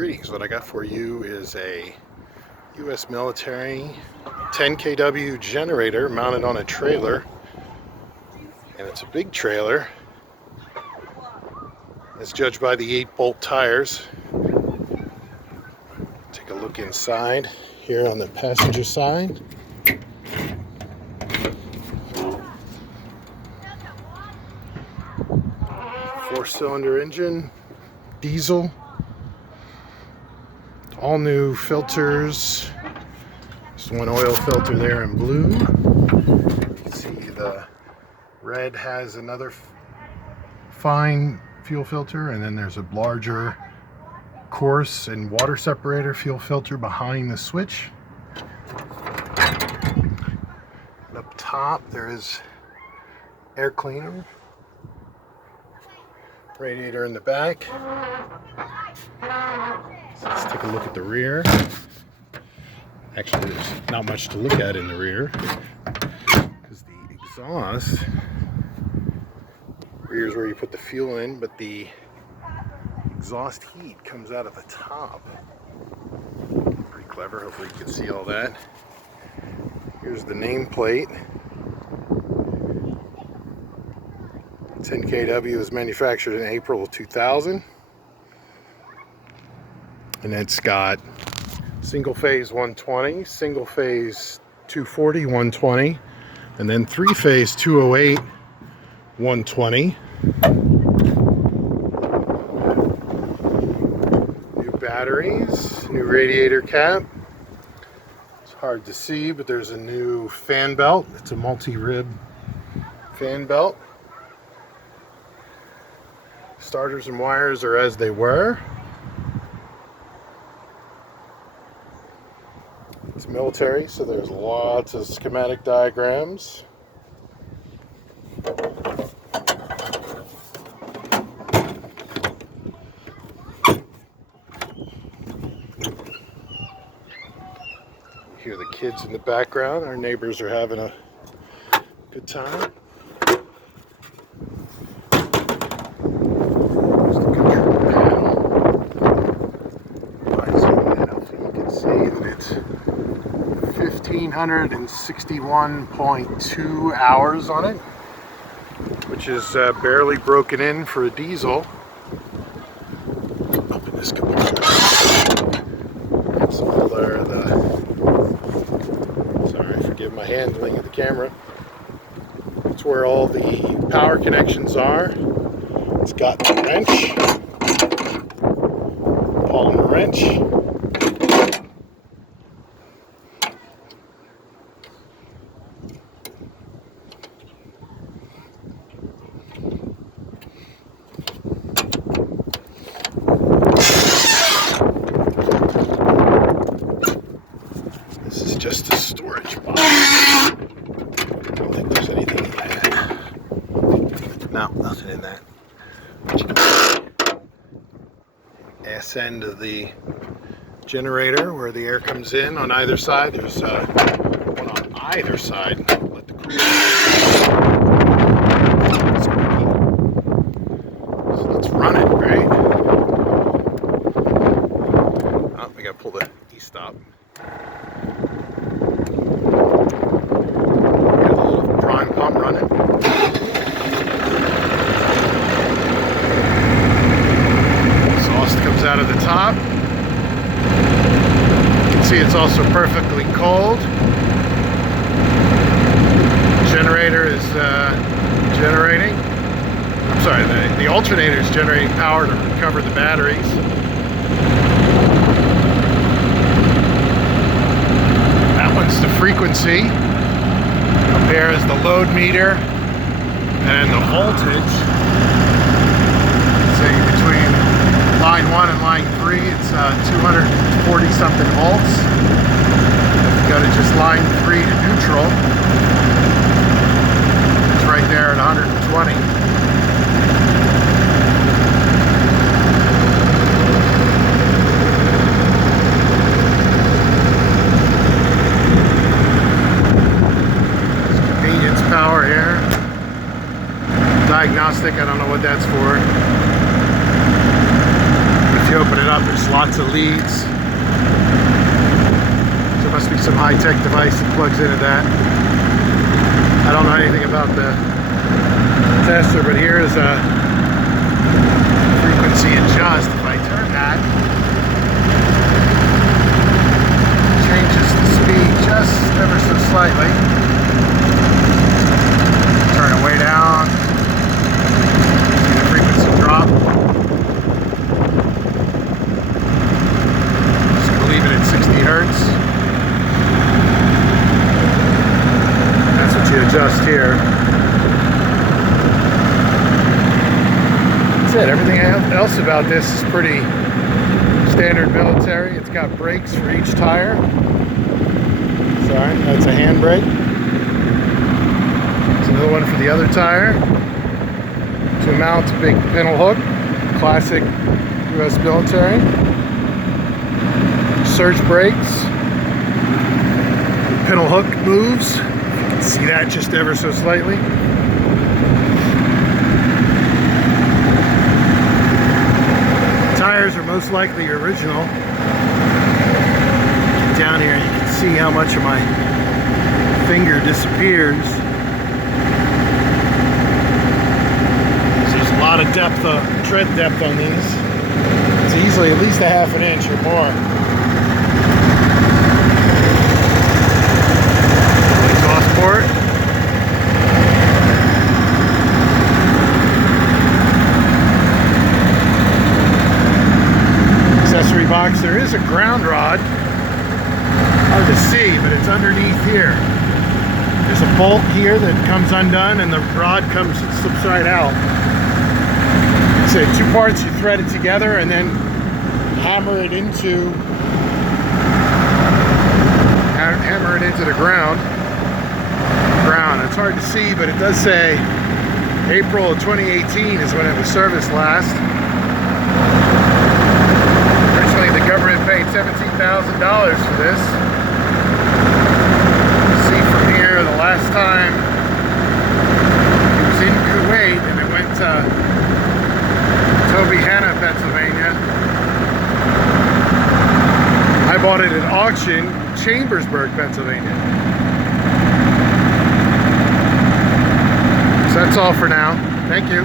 Greetings. What I got for you is a U.S. military 10 kW generator mounted on a trailer, and it's a big trailer as judged by the 8-bolt tires. Take a look inside here on the passenger side. Four-cylinder engine, diesel. All new filters. There's one oil filter there in blue. You can see the red has another fine fuel filter, and then there's a larger coarse and water separator fuel filter behind the switch. And up top there is air cleaner, radiator in the back. So let's take a look at the rear. Actually, there's not much to look at in the rear because the exhaust, rear is where you put the fuel in, but the exhaust heat comes out of the top. Pretty clever. Hopefully you can see all that. Here's the nameplate. 10 kW was manufactured in April of 2000. And it's got single phase 120, single phase 240, 120, and then three phase 208, 120. New batteries, new radiator cap. It's hard to see, but there's a new fan belt. It's a multi-rib fan belt. Starters and wires are as they were. It's military, so there's lots of schematic diagrams. You hear the kids in the background. Our neighbors are having a good time. There's the control panel. If I zoom in, hopefully you can see that it's 1,561.2 hours on it, which is barely broken in for a diesel. Open this compartment. Some color of the. Sorry, forgive my handling of the camera. It's where all the power connections are. It's got the wrench, Allen wrench. This is just a storage box. I don't think there's anything in that. No, nothing in that. S end of the generator where the air comes in on either side. There's one on either side. Let the coolant. So let's run it, right? Oh, we gotta pull the e-stop. Got a little prime pump running. Exhaust comes out of the top. You can see it's also perfectly cold. Generator is generating. I'm sorry, the alternator is generating power to recover the batteries. That one's the frequency. Up there is the load meter and the voltage. Say between line 1 and line 3, it's 240 something volts. If you go to just line 3 to neutral, it's right there at 120. There's convenience power here. Diagnostic, I don't know what that's for. If you open it up, there's lots of leads. So there must be some high-tech device that plugs into that. I don't know anything about the tester, but here is a frequency adjust. If I turn that, it changes the speed just ever so slightly. Turn it way down. See the frequency drop. Just gonna leave it at 60 hertz. That's what you adjust here. That's it. Everything else about this is pretty standard military. It's got brakes for each tire. Sorry, that's a handbrake. There's another one for the other tire. To mount a big pintle hook. Classic US military. Surge brakes. Pintle hook moves. You can see that just ever so slightly. Tires are most likely original. Down here you can see how much of my finger disappears. So there's a lot of depth, tread depth on these. It's easily at least a ½ an inch or more. Exhaust port. Accessory box. There is a ground rod. Hard to see, but it's underneath here. There's a bolt here that comes undone and the rod slips right out. It's two parts. You thread it together and then hammer it into the ground. It's hard to see, but it does say April of 2018 is when it was serviced last. Originally, the government paid $17,000 for this. See from here, the last time it was in Kuwait, and it went to Tobyhanna, Pennsylvania. I bought it at auction, Chambersburg, Pennsylvania. So that's all for now. Thank you.